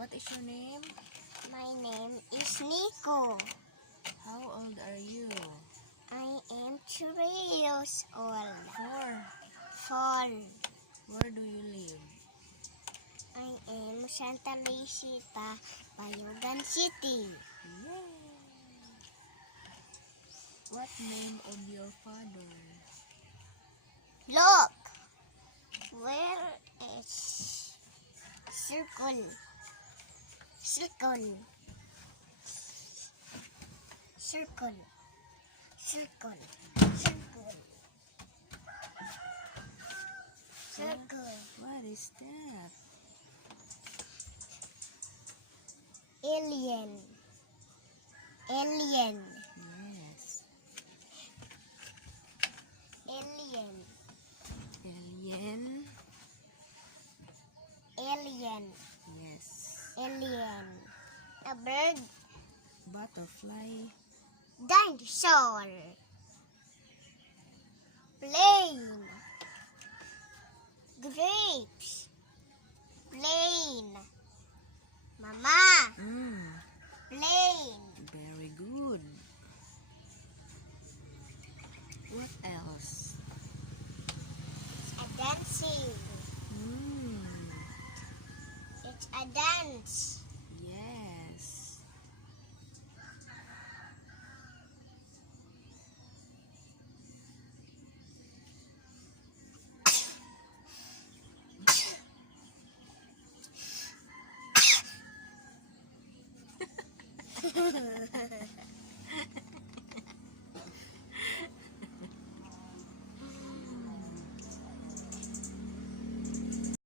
What is your name? My name is Nico. How old are you? I am 3 years old. 4. 4. Where do you live? I am Santa Luisita, Bayugan City. Yay! What name of your father? Look, where is circle? Circle. Circle. Circle. Circle. Circle. What is that? Alien. Alien. Yes. Alien. Alien. Alien. Yes. Alien. A bird. Butterfly. Dinosaur. Plane. Grapes. Plane. Mama. Plane. Very good. What else? A dancing. It's a dance. Yes.